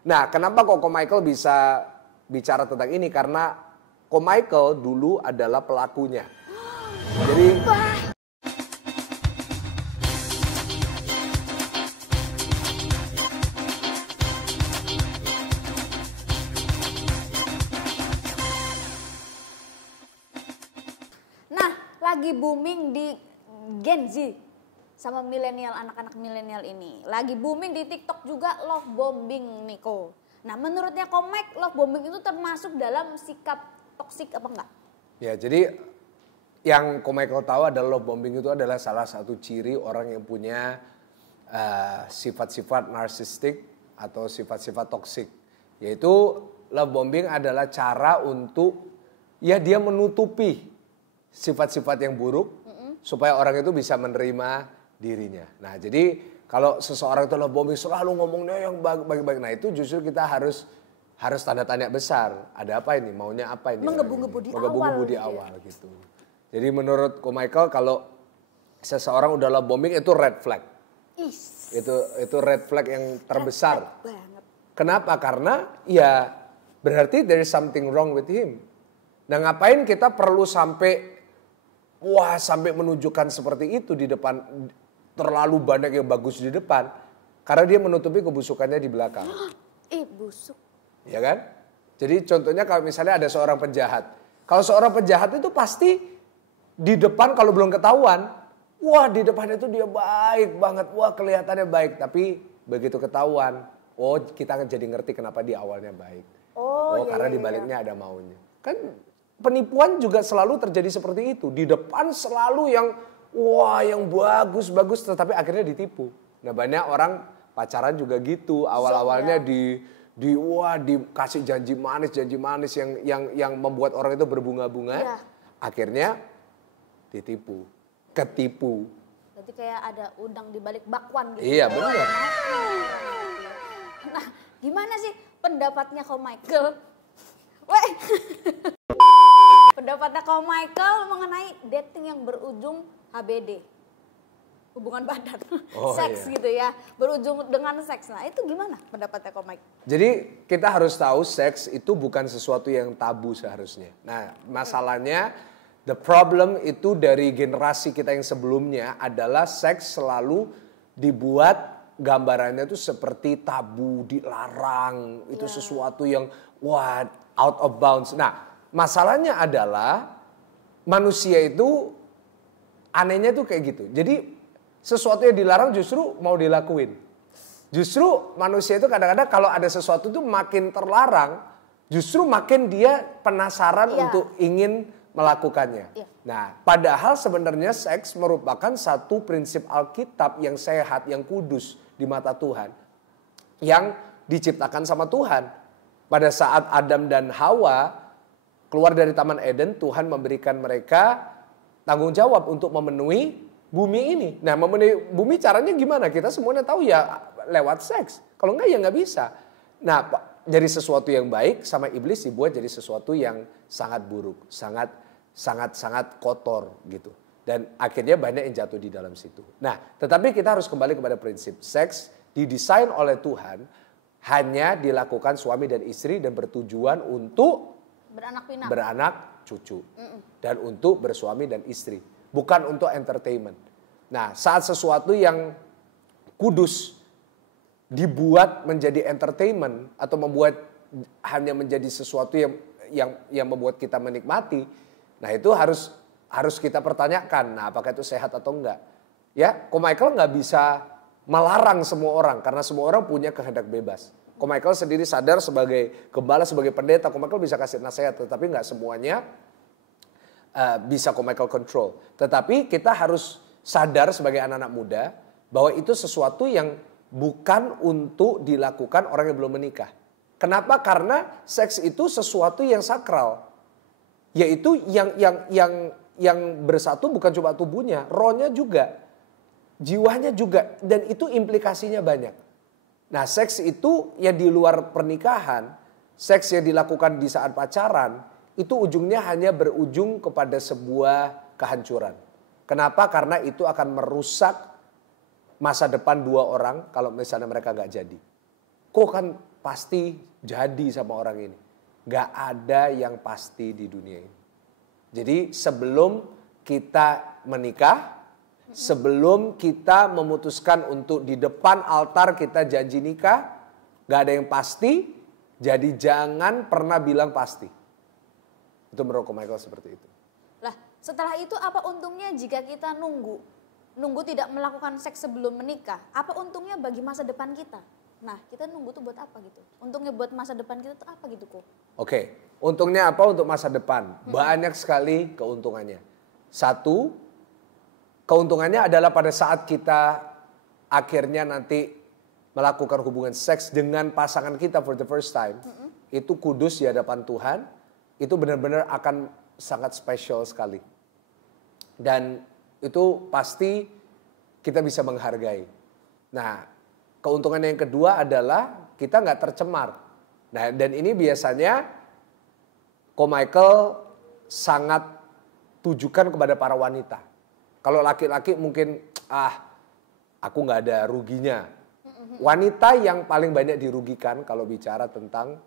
Nah, kenapa kok Michael bisa bicara tentang ini? Karena Michael dulu adalah pelakunya. Jadi Nah, lagi booming di Gen Z sama milenial, anak-anak milenial ini. Lagi booming di TikTok juga love bombing, Niko. Nah, menurutnya Komik, love bombing itu termasuk dalam sikap toksik apa enggak? ya, jadi yang Michael tahu adalah love bombing itu adalah salah satu ciri orang yang punya sifat-sifat narsistik atau sifat-sifat toksik. Yaitu love bombing adalah cara untuk ya dia menutupi sifat-sifat yang buruk supaya orang itu bisa menerima dirinya. Nah, jadi kalau seseorang itu love bombing selalu ngomongnya yang baik-baik, nah itu justru kita harus tanda tanya besar. Ada apa ini? Maunya apa ini? Menggebu-gebu di awal gitu. Jadi menurut Michael kalau seseorang udah love bombing itu red flag. Itu red flag yang terbesar. Kenapa? Karena ya berarti there is something wrong with him. Nah, ngapain kita perlu sampai menunjukkan seperti itu di depan, terlalu banyak yang bagus di depan, karena dia menutupi kebusukannya di belakang. Busuk. Ya kan? Jadi contohnya kalau misalnya ada seorang penjahat. Kalau seorang penjahat itu pasti di depan kalau belum ketahuan, di depannya itu dia baik banget, kelihatannya baik. Tapi begitu ketahuan, kita jadi ngerti kenapa di awalnya baik. Karena di baliknya ada maunya. Kan penipuan juga selalu terjadi seperti itu. Di depan selalu yang yang bagus-bagus, tetapi akhirnya ditipu. Nah, banyak orang pacaran juga gitu. Awal-awalnya dikasih janji manis yang membuat orang itu berbunga-bunga. Akhirnya ditipu, ketipu. Berarti kayak ada udang di balik bakwan gitu. Iya, benar. Nah, gimana sih pendapatnya Michael? Pendapatnya Michael mengenai dating yang berujung HBD, hubungan badan, seks gitu ya, berujung dengan seks. Nah, itu gimana pendapatnya Michael? Jadi kita harus tahu seks itu bukan sesuatu yang tabu seharusnya. Nah, masalahnya the problem itu dari generasi kita yang sebelumnya adalah seks selalu dibuat gambarannya itu seperti tabu, dilarang, itu sesuatu yang out of bounds. Nah, masalahnya adalah manusia itu anehnya tuh kayak gitu. Jadi sesuatu yang dilarang justru mau dilakuin. Justru manusia itu kadang-kadang kalau ada sesuatu tuh makin terlarang, justru makin dia penasaran untuk ingin melakukannya. Nah, padahal sebenarnya seks merupakan satu prinsip Alkitab yang sehat, yang kudus di mata Tuhan. Yang diciptakan sama Tuhan. Pada saat Adam dan Hawa keluar dari Taman Eden, Tuhan memberikan mereka tanggung jawab untuk memenuhi bumi ini. Nah, memenuhi bumi caranya gimana? Kita semuanya tahu ya lewat seks. Kalau enggak ya enggak bisa. Nah, dari sesuatu yang baik sama iblis dibuat jadi sesuatu yang sangat buruk, sangat kotor gitu. Dan akhirnya banyak yang jatuh di dalam situ. Nah, tetapi kita harus kembali kepada prinsip seks didesain oleh Tuhan hanya dilakukan suami dan istri dan bertujuan untuk beranak cucu. Dan untuk bersuami dan istri. Bukan untuk entertainment. Nah, saat sesuatu yang kudus dibuat menjadi entertainment atau hanya menjadi sesuatu yang membuat kita menikmati, nah itu harus kita pertanyakan. Nah, apakah itu sehat atau enggak? Ya, Michael nggak bisa melarang semua orang karena semua orang punya kehendak bebas. Michael sendiri sadar sebagai gembala, sebagai pendeta, Michael bisa kasih nasihat, tetapi nggak semuanya bisa Michael control. Tetapi kita harus sadar sebagai anak-anak muda bahwa itu sesuatu yang bukan untuk dilakukan orang yang belum menikah. Kenapa? Karena seks itu sesuatu yang sakral, yaitu yang bersatu bukan cuma tubuhnya, rohnya juga, jiwanya juga, dan itu implikasinya banyak. Nah, seks itu yang di luar pernikahan, seks yang dilakukan di saat pacaran, itu ujungnya hanya berujung kepada sebuah kehancuran. Kenapa? Karena itu akan merusak masa depan dua orang kalau misalnya mereka gak jadi. Kok kan pasti jadi sama orang ini. Gak ada yang pasti di dunia ini. Jadi sebelum kita menikah, sebelum kita memutuskan untuk di depan altar kita janji nikah, gak ada yang pasti. Jadi jangan pernah bilang pasti. Itu menurut Michael seperti itu. Lah, setelah itu apa untungnya jika kita nunggu tidak melakukan seks sebelum menikah? Apa untungnya bagi masa depan kita? Nah, kita nunggu tuh buat apa gitu? Untungnya buat masa depan kita tuh apa gitu kok? Oke, untungnya apa untuk masa depan? Banyak sekali keuntungannya. Satu, keuntungannya adalah pada saat kita akhirnya nanti melakukan hubungan seks dengan pasangan kita for the first time. Itu kudus di hadapan Tuhan. Itu benar-benar akan sangat spesial sekali. Dan itu pasti kita bisa menghargai. Nah, keuntungan yang kedua adalah kita nggak tercemar. Nah, dan ini biasanya Michael sangat tujukan kepada para wanita. Kalau laki-laki mungkin, aku nggak ada ruginya. Wanita yang paling banyak dirugikan kalau bicara tentang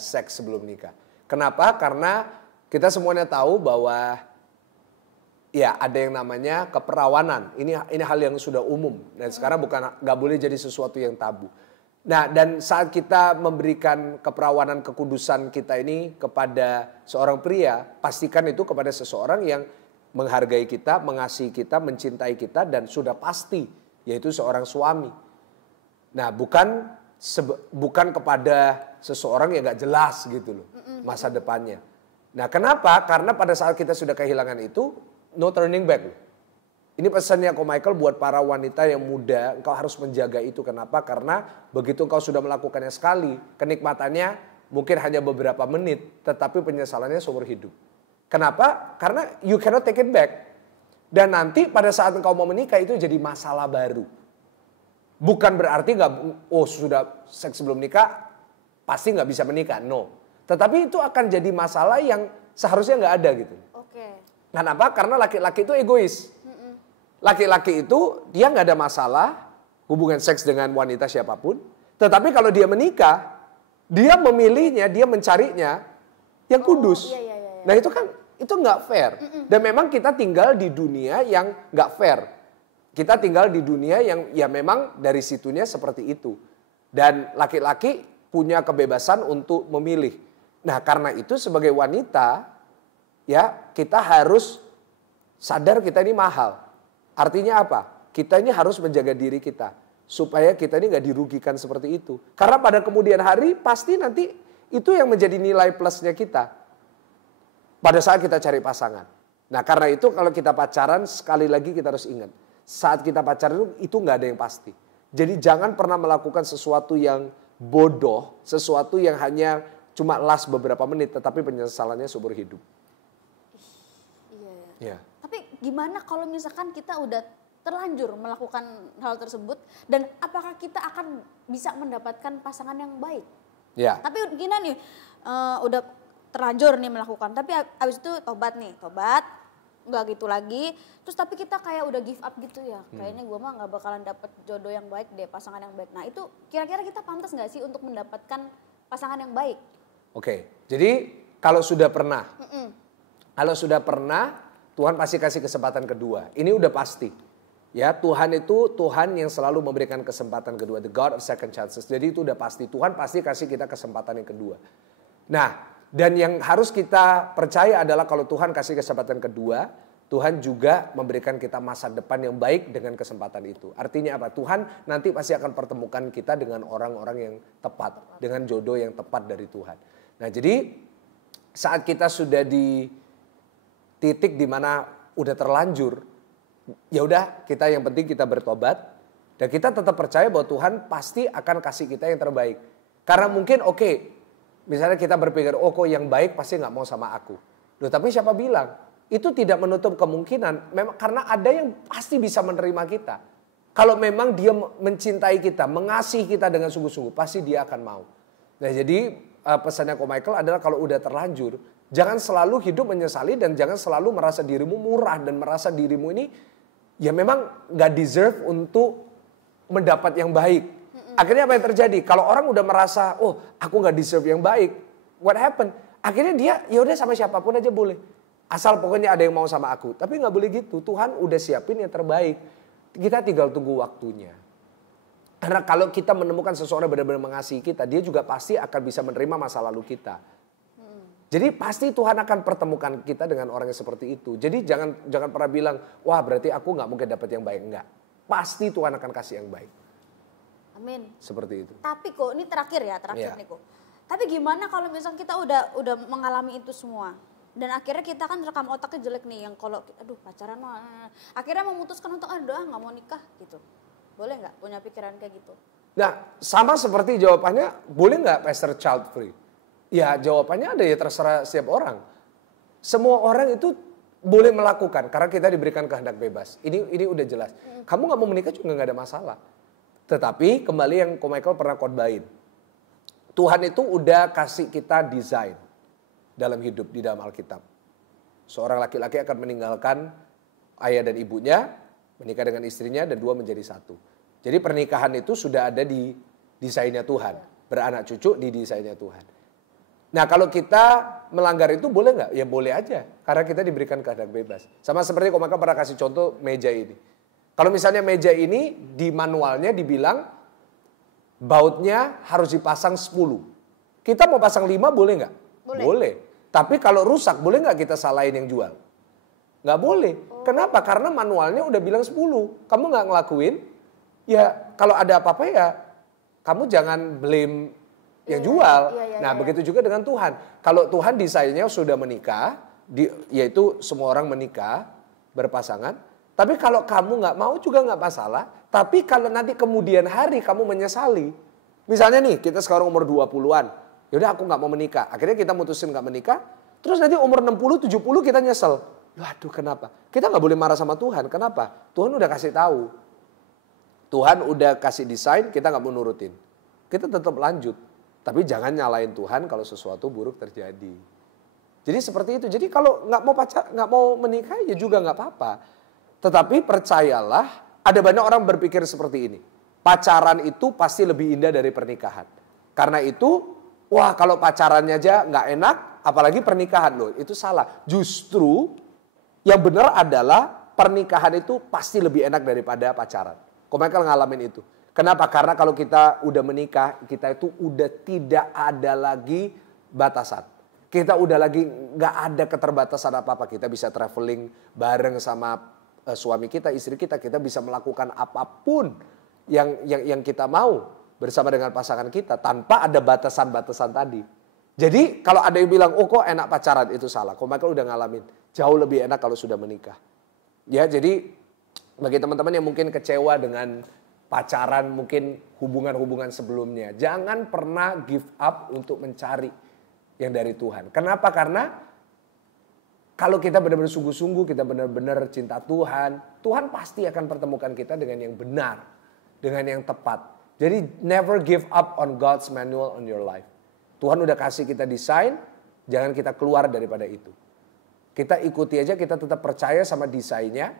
seks sebelum nikah. Kenapa? Karena kita semuanya tahu bahwa ya ada yang namanya keperawanan. Ini hal yang sudah umum dan sekarang nggak boleh jadi sesuatu yang tabu. Nah, dan saat kita memberikan keperawanan kekudusan kita ini kepada seorang pria, pastikan itu kepada seseorang yang menghargai kita, mengasihi kita, mencintai kita dan sudah pasti yaitu seorang suami. Nah, bukan kepada seseorang yang nggak jelas gitu loh masa depannya. Nah, kenapa? Karena pada saat kita sudah kehilangan itu, no turning back. Ini pesannya Michael buat para wanita yang muda, engkau harus menjaga itu. Kenapa? Karena begitu engkau sudah melakukannya sekali, kenikmatannya mungkin hanya beberapa menit, tetapi penyesalannya seumur hidup. Kenapa? Karena you cannot take it back. Dan nanti pada saat engkau mau menikah itu jadi masalah baru. Bukan berarti sudah seks sebelum nikah, pasti nggak bisa menikah. No. Tetapi itu akan jadi masalah yang seharusnya nggak ada gitu. Oke. Kenapa? Karena laki-laki itu egois. Laki-laki itu dia nggak ada masalah hubungan seks dengan wanita siapapun. Tetapi kalau dia menikah, dia memilihnya, dia mencarinya yang kudus. Iya. Nah itu nggak fair. Dan memang kita tinggal di dunia yang nggak fair. Kita tinggal di dunia yang ya memang dari situnya seperti itu. Dan laki-laki punya kebebasan untuk memilih. Nah karena itu sebagai wanita ya kita harus sadar kita ini mahal. Artinya apa? Kita ini harus menjaga diri kita. Supaya kita ini gak dirugikan seperti itu. Karena pada kemudian hari pasti nanti itu yang menjadi nilai plusnya kita. Pada saat kita cari pasangan. Nah karena itu kalau kita pacaran sekali lagi kita harus ingat. Saat kita pacaran itu gak ada yang pasti. Jadi jangan pernah melakukan sesuatu yang bodoh. Sesuatu yang hanya cuma last beberapa menit. Tetapi penyesalannya seumur hidup. Iya. Tapi gimana kalau misalkan kita udah terlanjur melakukan hal tersebut dan apakah kita akan bisa mendapatkan pasangan yang baik? Ya. Tapi gini nih, udah terlanjur nih melakukan, tapi abis itu tobat, nggak gitu lagi. Terus tapi kita kayak udah give up gitu ya, kayaknya gue mah nggak bakalan dapet jodoh yang baik deh, pasangan yang baik. Nah itu kira-kira kita pantas nggak sih untuk mendapatkan pasangan yang baik? Oke, jadi kalau sudah pernah, Tuhan pasti kasih kesempatan kedua. Ini udah pasti. Ya, Tuhan itu Tuhan yang selalu memberikan kesempatan kedua. The God of second chances. Jadi itu udah pasti. Tuhan pasti kasih kita kesempatan yang kedua. Nah, dan yang harus kita percaya adalah kalau Tuhan kasih kesempatan kedua, Tuhan juga memberikan kita masa depan yang baik dengan kesempatan itu. Artinya apa? Tuhan nanti pasti akan pertemukan kita dengan orang-orang yang tepat. Dengan jodoh yang tepat dari Tuhan. Nah, jadi saat kita sudah di titik di mana udah terlanjur, ya udah kita yang penting kita bertobat dan kita tetap percaya bahwa Tuhan pasti akan kasih kita yang terbaik. Karena mungkin misalnya kita berpikir kok yang baik pasti nggak mau sama aku. Loh, tapi siapa bilang? Itu tidak menutup kemungkinan. Memang karena ada yang pasti bisa menerima kita. Kalau memang dia mencintai kita, mengasihi kita dengan sungguh-sungguh, pasti dia akan mau. Nah jadi pesannya Michael adalah kalau udah terlanjur, jangan selalu hidup menyesali dan jangan selalu merasa dirimu murah dan merasa dirimu ini ya memang gak deserve untuk mendapat yang baik. Akhirnya apa yang terjadi? Kalau orang udah merasa, oh aku nggak deserve yang baik, what happened? Akhirnya dia, ya udah sama siapapun aja boleh. Asal pokoknya ada yang mau sama aku. Tapi nggak boleh gitu. Tuhan udah siapin yang terbaik. Kita tinggal tunggu waktunya. Karena kalau kita menemukan seseorang yang benar-benar mengasihi kita, dia juga pasti akan bisa menerima masa lalu kita. Jadi pasti Tuhan akan pertemukan kita dengan orang yang seperti itu. Jadi jangan pernah bilang, wah berarti aku nggak mungkin dapat yang baik. Enggak. Pasti Tuhan akan kasih yang baik. Amin. Seperti itu. Tapi kok ini terakhir nih kok. Tapi gimana kalau misalnya kita udah mengalami itu semua dan akhirnya kita kan rekam otaknya jelek nih yang kalau aduh pacaran akhirnya memutuskan untuk nggak mau nikah gitu. Boleh nggak punya pikiran kayak gitu? Nah sama seperti jawabannya boleh nggak pastor child free? Ya jawabannya ada ya terserah setiap orang. Semua orang itu boleh melakukan karena kita diberikan kehendak bebas. Ini udah jelas. Kamu nggak mau menikah juga nggak ada masalah. Tetapi kembali yang Ko Michael pernah khotbahin. Tuhan itu udah kasih kita desain dalam hidup di dalam Alkitab. Seorang laki-laki akan meninggalkan ayah dan ibunya, menikah dengan istrinya dan dua menjadi satu. Jadi pernikahan itu sudah ada di desainnya Tuhan. Beranak cucu di desainnya Tuhan. Nah kalau kita melanggar itu boleh nggak? Ya boleh aja. Karena kita diberikan kehendak bebas. Sama seperti Ko Michael pernah kasih contoh meja ini. Kalau misalnya meja ini di manualnya dibilang bautnya harus dipasang 10. Kita mau pasang 5 boleh nggak? Boleh. Tapi kalau rusak boleh nggak kita salahin yang jual? Nggak boleh. Kenapa? Karena manualnya udah bilang 10. Kamu nggak ngelakuin, ya kalau ada apa-apa ya kamu jangan blame yang jual. Nah begitu juga dengan Tuhan. Kalau Tuhan desainnya sudah menikah, yaitu semua orang menikah, berpasangan. Tapi kalau kamu nggak mau juga nggak masalah. Tapi kalau nanti kemudian hari kamu menyesali. Misalnya nih kita sekarang umur 20-an. Yaudah aku nggak mau menikah. Akhirnya kita mutusin nggak menikah. Terus nanti umur 60, 70 kita nyesel. Waduh kenapa? Kita nggak boleh marah sama Tuhan. Kenapa? Tuhan udah kasih tahu. Tuhan udah kasih desain, kita nggak mau nurutin. Kita tetap lanjut. Tapi jangan nyalain Tuhan kalau sesuatu buruk terjadi. Jadi seperti itu. Jadi kalau nggak mau menikah ya juga nggak apa-apa. Tetapi percayalah, ada banyak orang berpikir seperti ini. Pacaran itu pasti lebih indah dari pernikahan. Karena itu, wah kalau pacarannya aja nggak enak, apalagi pernikahan loh. Itu salah. Justru yang benar adalah pernikahan itu pasti lebih enak daripada pacaran. Ko Michael ngalamin itu. Kenapa? Karena kalau kita udah menikah, kita itu udah tidak ada lagi batasan. Kita udah lagi nggak ada keterbatasan apa-apa. Kita bisa traveling bareng sama suami kita, istri kita bisa melakukan apapun yang kita mau bersama dengan pasangan kita tanpa ada batasan-batasan tadi. Jadi kalau ada yang bilang, oh kok enak pacaran, itu salah. Ko Michael udah ngalamin, jauh lebih enak kalau sudah menikah. Ya jadi bagi teman-teman yang mungkin kecewa dengan pacaran, mungkin hubungan-hubungan sebelumnya, jangan pernah give up untuk mencari yang dari Tuhan. Kenapa? Karena kalau kita benar-benar sungguh-sungguh, kita benar-benar cinta Tuhan, Tuhan pasti akan pertemukan kita dengan yang benar, dengan yang tepat. Jadi never give up on God's manual on your life. Tuhan udah kasih kita desain, jangan kita keluar daripada itu. Kita ikuti aja, kita tetap percaya sama desainnya,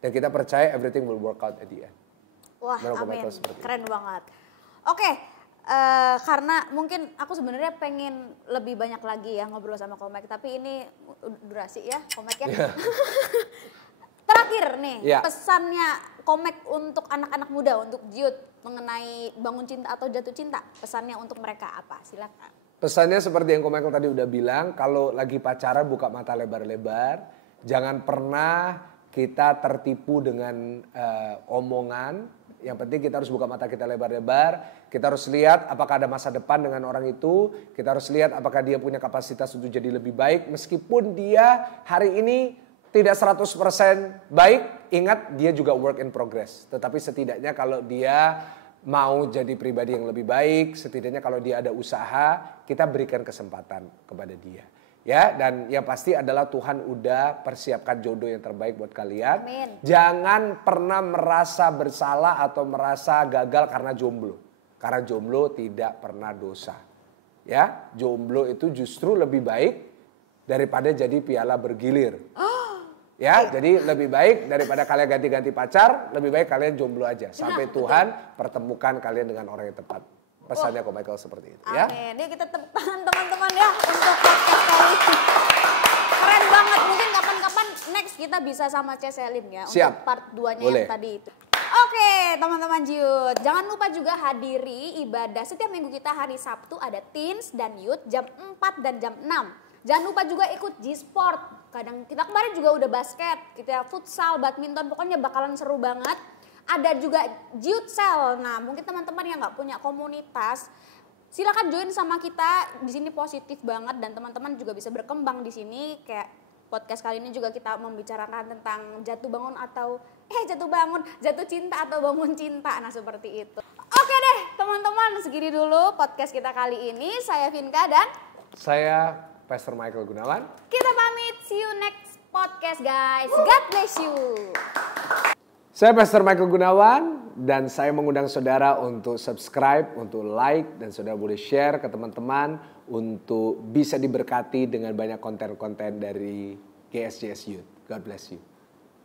dan kita percaya everything will work out at the end. Wah, amin. Keren banget. Oke. Karena mungkin aku sebenarnya pengen lebih banyak lagi ya ngobrol sama Ko Michael, tapi ini durasi ya Ko Michael ya. Terakhir nih pesannya Ko Michael untuk anak-anak muda, untuk youth mengenai bangun cinta atau jatuh cinta, pesannya untuk mereka apa? Silakan. Pesannya seperti yang Ko Michael tadi udah bilang, kalau lagi pacaran buka mata lebar-lebar, jangan pernah kita tertipu dengan omongan. Yang penting kita harus buka mata kita lebar-lebar. Kita harus lihat apakah ada masa depan dengan orang itu. Kita harus lihat apakah dia punya kapasitas untuk jadi lebih baik. Meskipun dia hari ini tidak 100% baik, ingat dia juga work in progress. Tetapi setidaknya kalau dia mau jadi pribadi yang lebih baik, setidaknya kalau dia ada usaha, kita berikan kesempatan kepada dia. Ya, dan yang pasti adalah Tuhan udah persiapkan jodoh yang terbaik buat kalian. Amin. Jangan pernah merasa bersalah atau merasa gagal karena jomblo. Karena jomblo tidak pernah dosa. Ya, jomblo itu justru lebih baik daripada jadi piala bergilir. Ya, jadi lebih baik daripada kalian ganti-ganti pacar, lebih baik kalian jomblo aja. Sampai Tuhan pertemukan kalian dengan orang yang tepat. Pesannya Ko Michael seperti itu. Ya. Amin. Yuk kita tepuk tangan teman-teman ya untuk podcast kali ini. Keren banget. Mungkin kapan-kapan next kita bisa sama Ceselin ya. Siap. Untuk part 2-nya Boleh. yang tadi itu. Oke teman-teman Jiut. Jangan lupa juga hadiri ibadah setiap minggu kita hari Sabtu ada Teens dan Youth jam 4 dan jam 6. Jangan lupa juga ikut G-Sport. Kadang kita kemarin juga udah basket, kita futsal, badminton, pokoknya bakalan seru banget. Ada juga Jiutsel. Nah, mungkin teman-teman yang nggak punya komunitas, silakan join sama kita. Di sini positif banget dan teman-teman juga bisa berkembang di sini. Kayak podcast kali ini juga kita membicarakan tentang jatuh bangun atau jatuh cinta atau bangun cinta. Nah, seperti itu. Oke deh, teman-teman, segini dulu podcast kita kali ini. Saya Vinka dan Saya Pastor Michael Gunawan. kita pamit. See you next podcast, guys. God bless you. Saya Pastor Michael Gunawan dan saya mengundang saudara untuk subscribe, untuk like dan saudara boleh share ke teman-teman untuk bisa diberkati dengan banyak konten-konten dari GSJS Youth. God bless you.